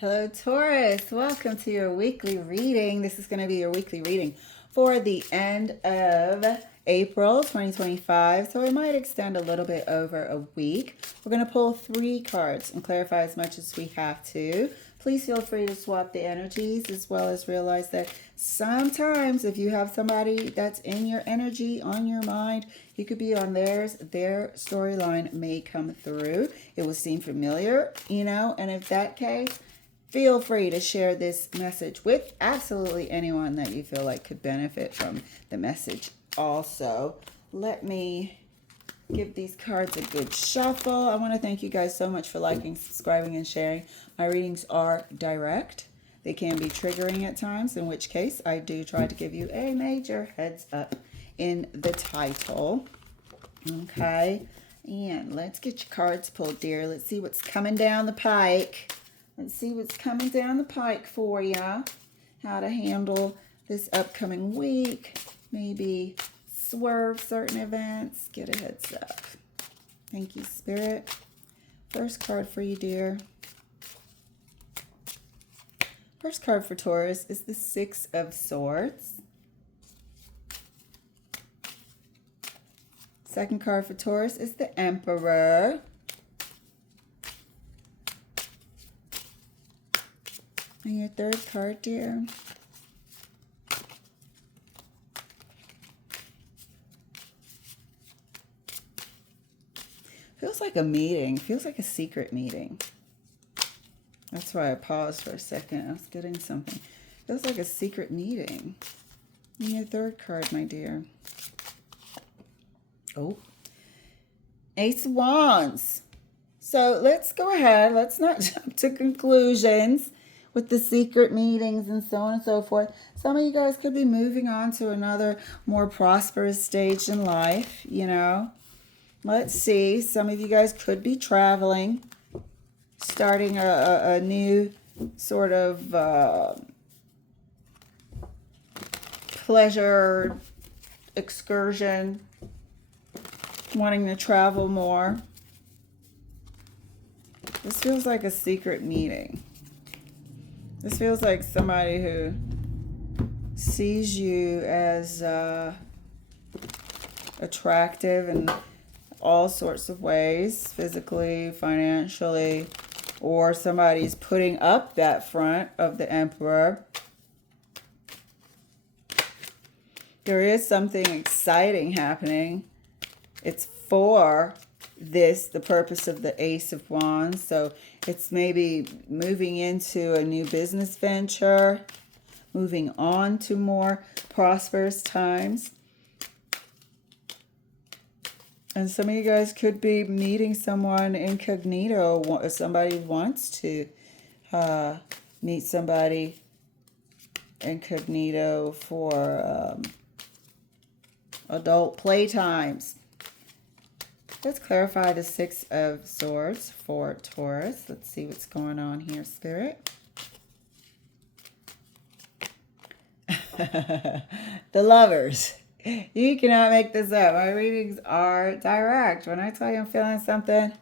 Hello, Taurus. Welcome to your weekly reading. This is going to be your weekly reading for the end of April 2025. So it might extend a little bit over a week. We're going to pull 3 cards and clarify as much as we have to. Please feel free to swap the energies, as well as realize that sometimes if you have somebody that's in your energy, on your mind, you could be on theirs. Their storyline may come through. It will seem familiar, and if that case, feel free to share this message with absolutely anyone that you feel like could benefit from the message. Also, let me give these cards a good shuffle. I want to thank you guys so much for liking, subscribing, and sharing. My readings are direct. They can be triggering at times, in which case I do try to give you a major heads up in the title. Okay, and let's get your cards pulled, dear. Let's see what's coming down the pike. Let's see what's coming down the pike for you. How to handle this upcoming week. Maybe swerve certain events. Get a heads up. Thank you, Spirit. First card for you, dear. First card for Taurus is the 6 of Swords. Second card for Taurus is the Emperor. And your third card, dear. Feels like a meeting. Feels like a secret meeting. That's why I paused for a second. I was getting something. Feels like a secret meeting. And your third card, my dear. Oh. Ace of Wands. So let's go ahead. Let's not jump to conclusions with the secret meetings and so on and so forth. Some of you guys could be moving on to another more prosperous stage in life, Let's see. Some of you guys could be traveling, starting a new sort of pleasure excursion, wanting to travel more. This feels like a secret meeting. This feels like somebody who sees you as attractive in all sorts of ways, physically, financially, or somebody's putting up that front of the Emperor. There is something exciting happening. It's for the purpose of the Ace of Wands. So it's maybe moving into a new business venture, moving on to more prosperous times. And some of you guys could be meeting someone incognito. Somebody wants to meet somebody incognito for adult playtimes. Let's clarify the 6 of Swords for Taurus. Let's see what's going on here, Spirit. The Lovers. You cannot make this up. My readings are direct. When I tell you I'm feeling something,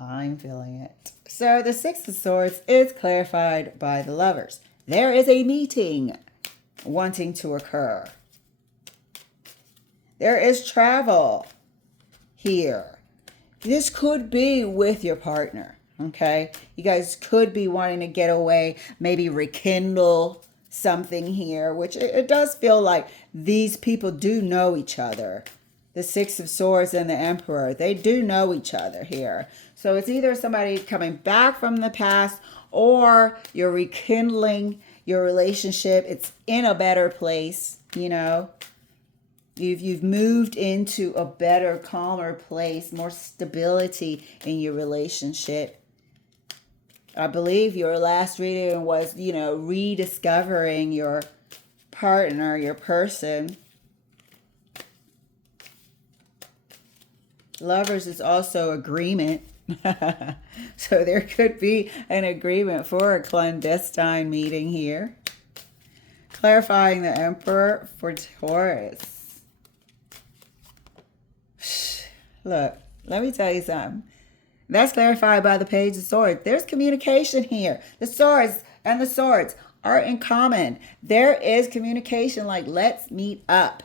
I'm feeling it. So the 6 of Swords is clarified by the Lovers. There is a meeting wanting to occur. There is travel here. This could be with your partner, okay? You guys could be wanting to get away, maybe rekindle something here, which it does feel like these people do know each other. The 6 of Swords and the Emperor, they do know each other here. So it's either somebody coming back from the past or you're rekindling your relationship. It's in a better place, You've moved into a better, calmer place, more stability in your relationship. I believe your last reading was, rediscovering your partner, your person. Lovers is also agreement. So there could be an agreement for a clandestine meeting here. Clarifying the Emperor for Taurus. Look, let me tell you something. That's clarified by the Page of Swords. There's communication here. The swords and the swords are in common. There is communication, like, let's meet up.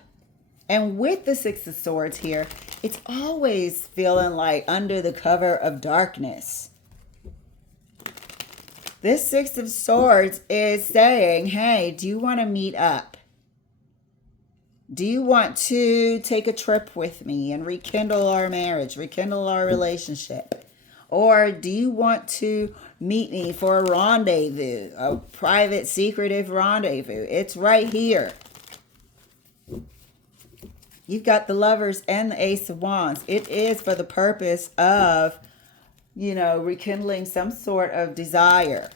And with the Six of Swords here, it's always feeling like under the cover of darkness. This Six of Swords is saying, hey, do you want to meet up? Do you want to take a trip with me and rekindle our marriage, rekindle our relationship? Or do you want to meet me for a rendezvous, a private, secretive rendezvous? It's right here. You've got the Lovers and the Ace of Wands. It is for the purpose of, rekindling some sort of desire.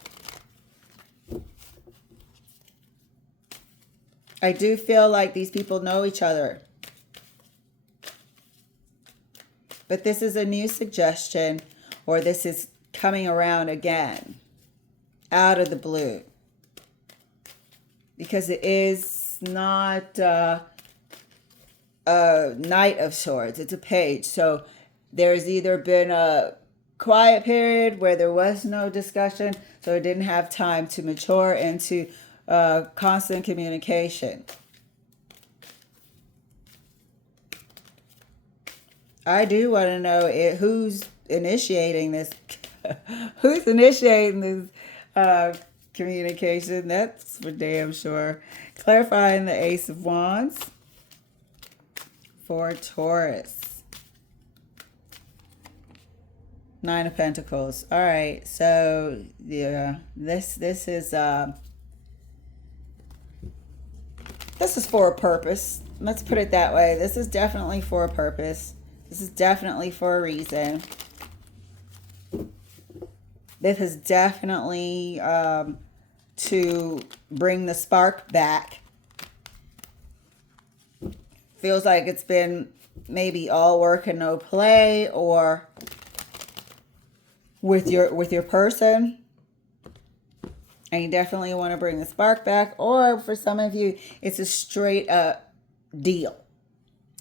I do feel like these people know each other. But this is a new suggestion, or this is coming around again, out of the blue. Because it is not a Knight of Swords. It's a Page. So there's either been a quiet period where there was no discussion, so it didn't have time to mature into constant communication. I do want to know who's initiating this. Who's initiating this communication? That's for damn sure. Clarifying the Ace of Wands for Taurus. Nine of Pentacles. All right, so yeah, this is for a purpose. Let's put it that way. This is definitely for a purpose. This is definitely for a reason. This is definitely to bring the spark back. Feels like it's been maybe all work and no play, or with your person. And you definitely want to bring the spark back. Or for some of you, it's a straight up deal.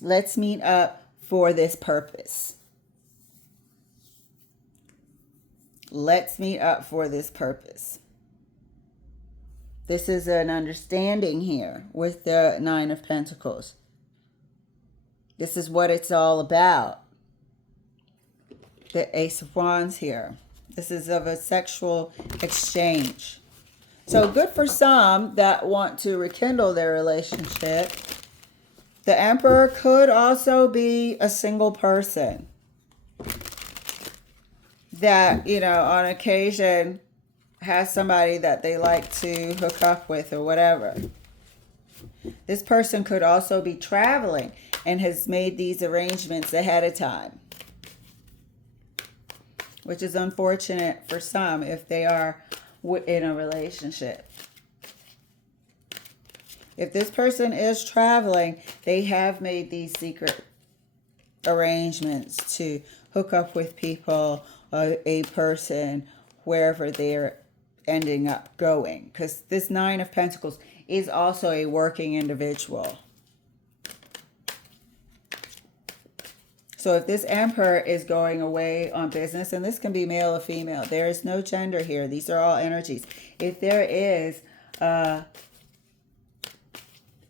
Let's meet up for this purpose. Let's meet up for this purpose. This is an understanding here with the Nine of Pentacles. This is what it's all about. The Ace of Wands here. This is of a sexual exchange. So good for some that want to rekindle their relationship. The Emperor could also be a single person that, on occasion has somebody that they like to hook up with or whatever. This person could also be traveling and has made these arrangements ahead of time, which is unfortunate for some if they are in a relationship. If this person is traveling, they have made these secret arrangements to hook up with people, a person, wherever they're ending up going. Because this Nine of Pentacles is also a working individual. So if this Emperor is going away on business, and this can be male or female, there is no gender here. These are all energies. If there is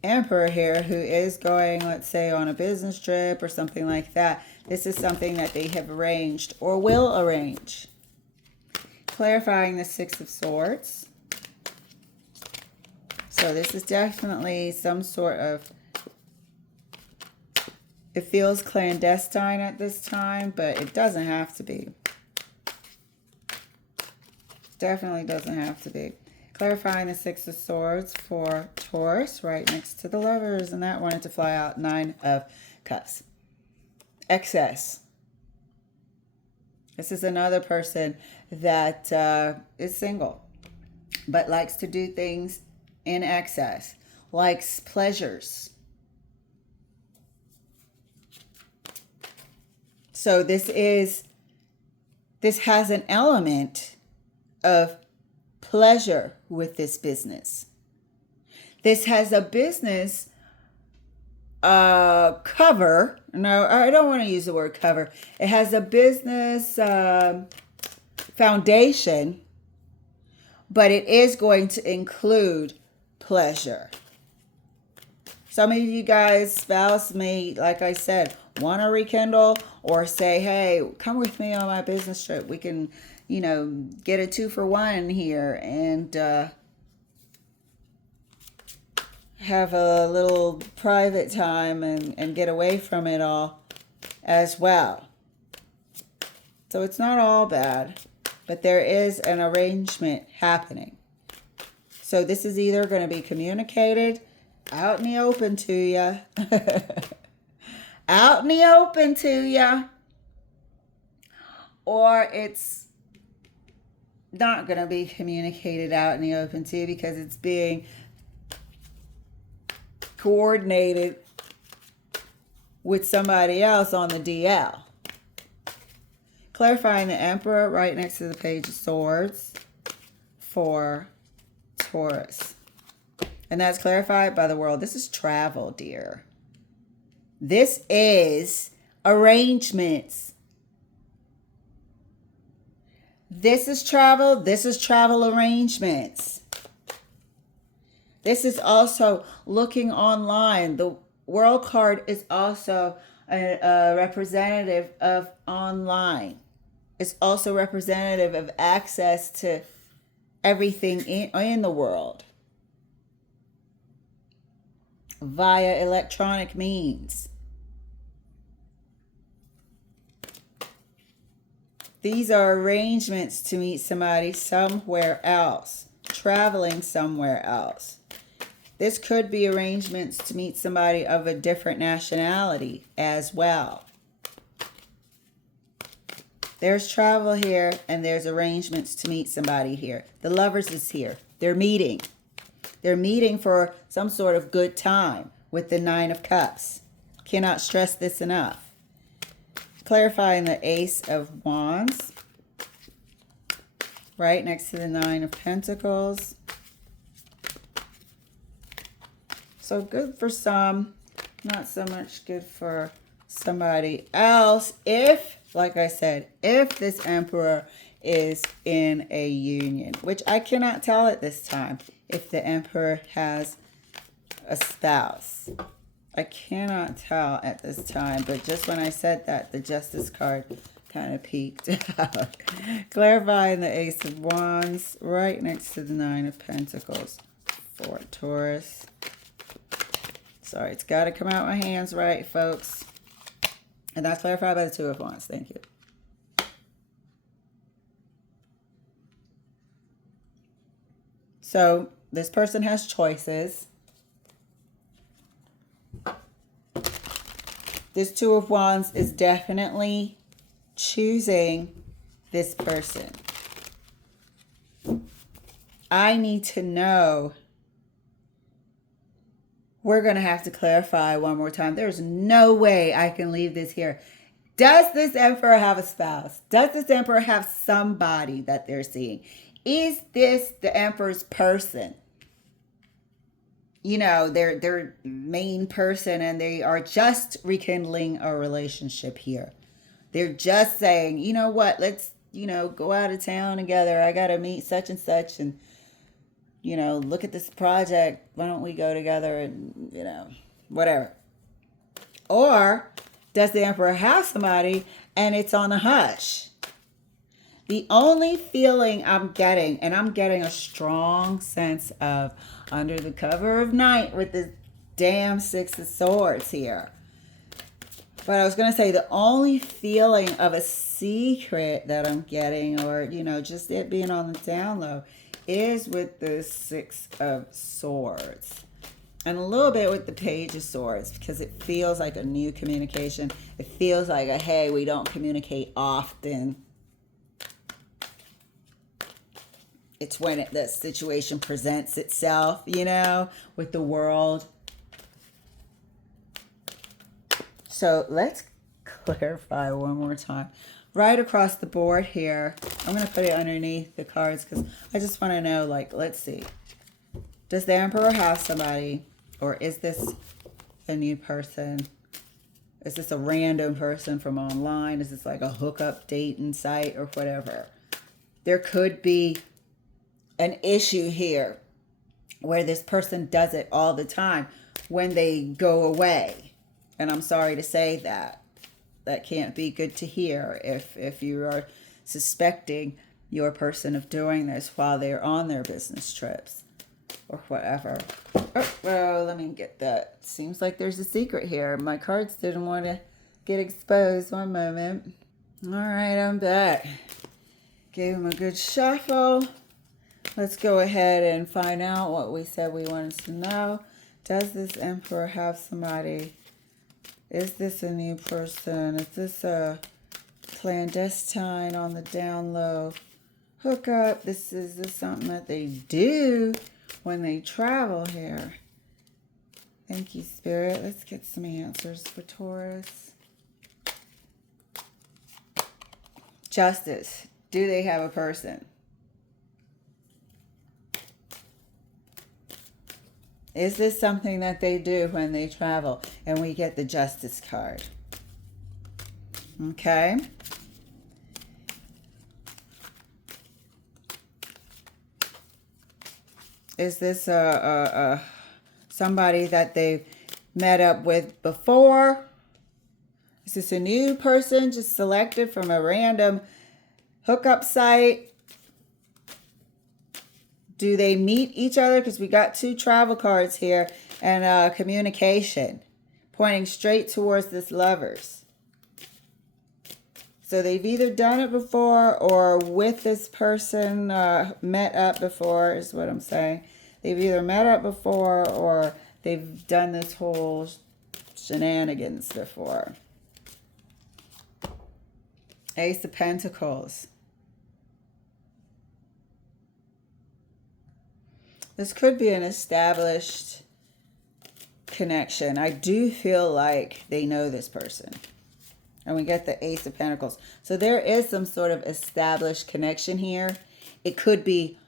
Emperor here who is going, let's say, on a business trip or something like that, this is something that they have arranged or will arrange. Clarifying the Six of Swords. So this is definitely some sort of, it feels clandestine at this time, but it doesn't have to be. Definitely doesn't have to be. Clarifying the Six of Swords for Taurus, right next to the Lovers, and that wanted to fly out. Nine of Cups. Excess. This is another person that is single, but likes to do things in excess, likes pleasures. So this has an element of pleasure with this business. This has a business cover. No, I don't want to use the word cover. It has a business foundation, but it is going to include pleasure. Some of you guys, spouse may, like I said, want to rekindle or say, hey, come with me on my business trip. We can, you know, get a 2-for-1 here and have a little private time and get away from it all as well. So it's not all bad, but there is an arrangement happening. So this is either going to be communicated out in the open to you. Out in the open to you. Or it's not going to be communicated out in the open to you because it's being coordinated with somebody else on the DL. Clarifying the Emperor right next to the Page of Swords for Taurus. And that's clarified by the world. This is travel, dear. This is arrangements. This is travel. This is travel arrangements. This is also looking online. The World card is also a representative of online. It's also representative of access to everything in the world via electronic means. These are arrangements to meet somebody somewhere else, traveling somewhere else. This could be arrangements to meet somebody of a different nationality as well. There's travel here and there's arrangements to meet somebody here. The Lovers is here. They're meeting. They're meeting for some sort of good time with the 9 of Cups. Cannot stress this enough. Clarifying the Ace of Wands. Right next to the 9 of Pentacles. So good for some, not so much good for somebody else. If, like I said, if this Emperor is in a union, which I cannot tell at this time, if the Emperor has a spouse. I cannot tell at this time, but just when I said that, the Justice card kind of peeked out. Clarifying the Ace of Wands right next to the 9 of Pentacles for Taurus. Sorry, it's got to come out my hands right, folks. And that's clarified by the 2 of Wands. Thank you. So this person has choices. This 2 of Wands is definitely choosing this person. I need to know. We're going to have to clarify one more time. There's no way I can leave this here. Does this Emperor have a spouse? Does this Emperor have somebody that they're seeing? Is this the Emperor's person? You know, their main person, and they are just rekindling a relationship here. They're just saying, you know what, let's, you know, go out of town together. I got to meet such and such and, you know, look at this project. Why don't we go together and, you know, whatever. Or does the Emperor have somebody and it's on a hush? The only feeling I'm getting, and I'm getting a strong sense of under the cover of night with this damn 6 of Swords here. But I was going to say the only feeling of a secret that I'm getting, or, you know, just it being on the down low, is with the 6 of Swords. And a little bit with the Page of Swords, because it feels like a new communication. It feels like a, hey, we don't communicate often. It's when the situation presents itself, you know, with the world. So let's clarify one more time. Right across the board here, I'm going to put it underneath the cards because I just want to know, like, let's see. Does the Emperor have somebody, or is this a new person? Is this a random person from online? Is this like a hookup dating site or whatever? There could be an issue here where this person does it all the time when they go away. And I'm sorry to say that. That can't be good to hear if you are suspecting your person of doing this while they're on their business trips or whatever. Oh, well, let me get that. Seems like there's a secret here. My cards didn't want to get exposed. One moment. All right, I'm back. Gave him a good shuffle. Let's go ahead and find out what we said we wanted to know. Does this Emperor have somebody? Is this a new person? Is this a clandestine on the down low hookup? Is this something that they do when they travel here? Thank you, Spirit. Let's get some answers for Taurus. Justice. Do they have a person? Is this something that they do when they travel? And we get the Justice card. Okay. Is this somebody that they've met up with before? Is this a new person just selected from a random hookup site? Do they meet each other? Because we got two travel cards here and communication pointing straight towards this lovers. So they've either done it before or with this person met up before is what I'm saying. They've either met up before or they've done this whole shenanigans before. Ace of Pentacles. This could be an established connection. I do feel like they know this person. And we get the Ace of Pentacles. So there is some sort of established connection here. It could be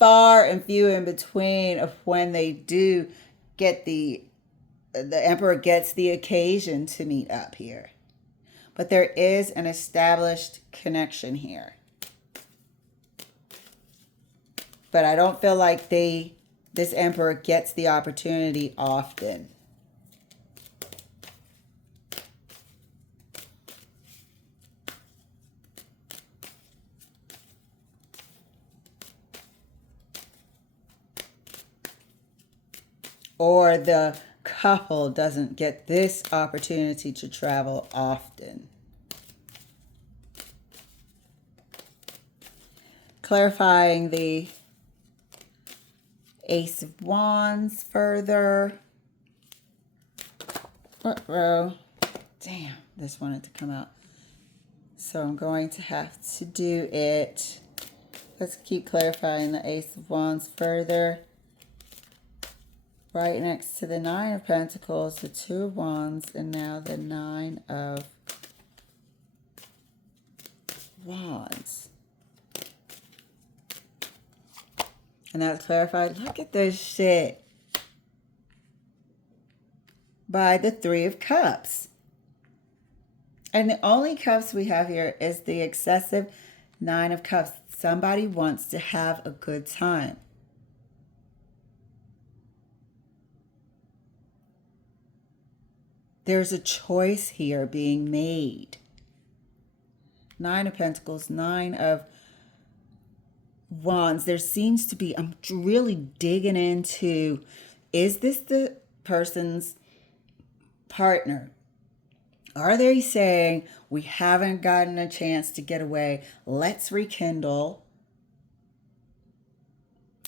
far and few in between of when they do get the Emperor gets the occasion to meet up here. But there is an established connection here. But I don't feel like this Emperor gets the opportunity often. Or the couple doesn't get this opportunity to travel often. Clarifying the Ace of Wands further. Uh-oh. Damn, this wanted to come out. So I'm going to have to do it. Let's keep clarifying the Ace of Wands further. Right next to the Nine of Pentacles, the Two of Wands, and now the Nine of Wands. And that's clarified. Look at this shit. By the Three of Cups. And the only cups we have here is the excessive Nine of Cups. Somebody wants to have a good time. There's a choice here being made. Nine of Pentacles, Nine of Wands. There seems to be, I'm really digging into, is this the person's partner? Are they saying, we haven't gotten a chance to get away, let's rekindle,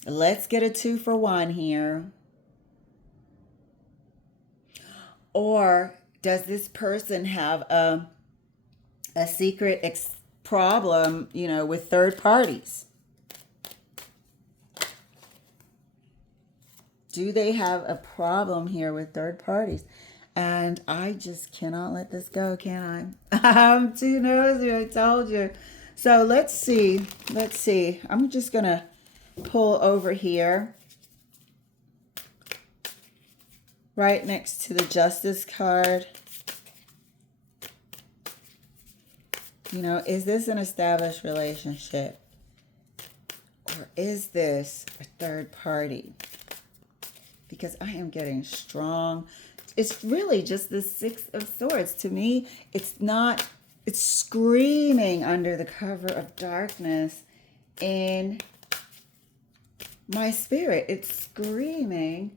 let's get a 2-for-1 here? Or does this person have a secret problem, you know, with third parties? Do they have a problem here with third parties? And I just cannot let this go, can I? I'm too nosy, I told you. So let's see. Let's see. I'm just going to pull over here. right next to the Justice card. You know, is this an established relationship? Or is this a third party? Because I am getting strong. It's really just the Six of Swords. To me, it's not, it's screaming under the cover of darkness in my spirit. It's screaming,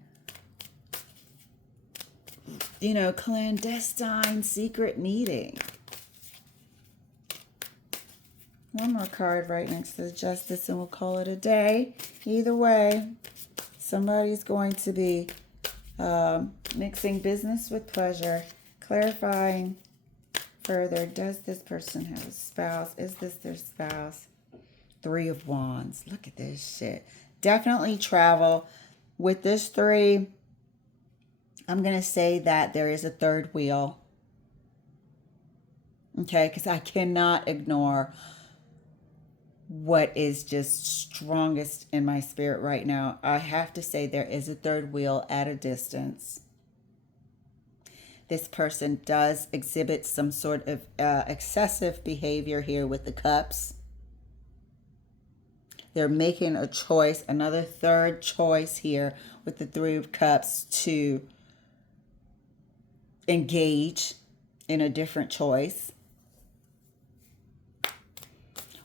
you know, clandestine secret meeting. One more card right next to the Justice and we'll call it a day. Either way, somebody's going to be mixing business with pleasure, clarifying further. Does this person have a spouse? Is this their spouse? Three of Wands. Look at this shit. Definitely travel. With this three, I'm going to say that there is a third wheel. Okay, because I cannot ignore what is just strongest in my spirit right now. I have to say there is a third wheel at a distance. This person does exhibit some sort of excessive behavior here with the cups. They're making a choice, another third choice here with the Three of Cups to engage in a different choice.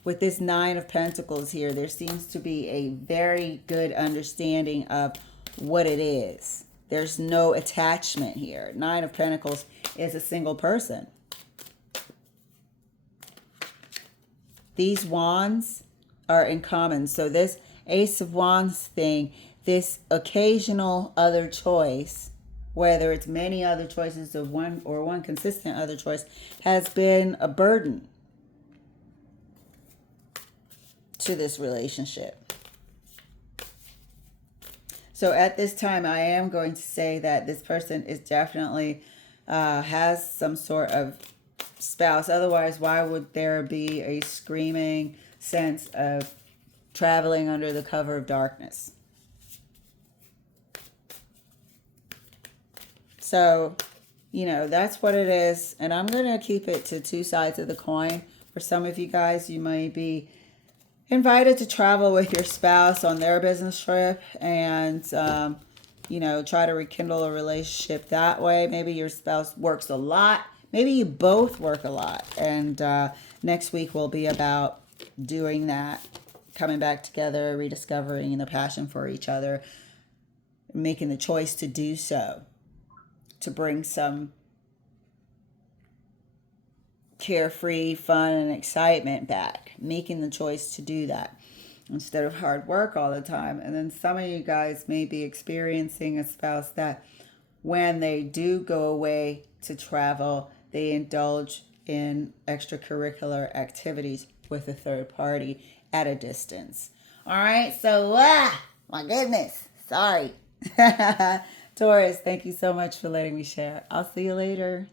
With this Nine of Pentacles here, there seems to be a very good understanding of what it is. There's no attachment here. Nine of Pentacles is a single person. These wands are in common. So this Ace of Wands thing, this occasional other choice, whether it's many other choices of one or one consistent other choice, has been a burden to this relationship. So at this time, I am going to say that this person is definitely has some sort of spouse. Otherwise, why would there be a screaming sense of traveling under the cover of darkness? So, you know, that's what it is. And I'm going to keep it to two sides of the coin. For some of you guys, you may be invited to travel with your spouse on their business trip and, you know, try to rekindle a relationship that way. Maybe your spouse works a lot. Maybe you both work a lot. And next week will be about doing that, coming back together, rediscovering the passion for each other, making the choice to do so, to bring some carefree fun and excitement back, making the choice to do that instead of hard work all the time. And then some of you guys may be experiencing a spouse that when they do go away to travel, they indulge in extracurricular activities with a third party at a distance. All right, so my goodness, sorry. Taurus, thank you so much for letting me share. I'll see you later.